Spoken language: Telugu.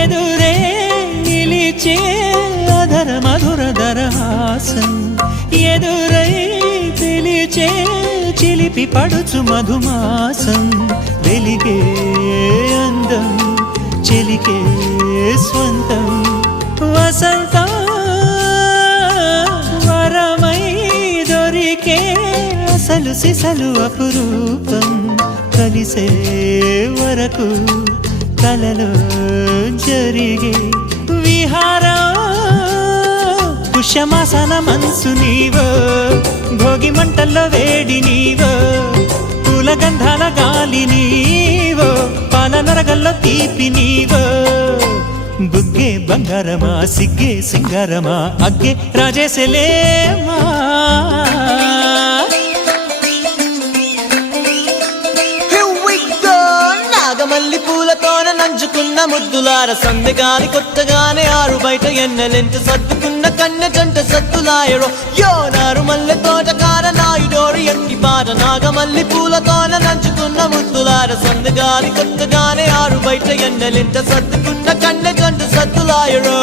ఎదురే నిలిచే అధర మధుర దరహాసం ఎదురై పిలిచే చిలిపి పడుచు మధుమాసం వెలిగే అందం చెలికే స్వంతం వసంతం వరమై దొరికే అసలు సిసలు అపురూపం కలిసే వరకు కలలో జరిగే విహారం పుష్యమాసన మనసు నీవో భోగి మంటల్లో వేడి నీవో పూల గంధాల గాలి నీవో పాల నరగల్లో తీపి నీవో బుగ్గే బంగారమా సిగ్గే సింగారమా అగ్గే రాజేసలేమా మల్లి పూలతోన నంచుకున్న ముద్దులార సందెగాని కొత్తగానే ఆరు బయట ఎన్నెలెంట సర్దుకున్న కన్నె జంట సత్తులాయరో యోనారు మల్లె తోటకార నాయుడోరు ఎట్టి పాట నాగమల్లి పూలతోన నంచుకున్న ముద్దులార సందెగాని కొత్తగానే ఆరు బయట ఎన్నెలెంట సర్దుకున్న కన్నె జంట సత్తులాయరో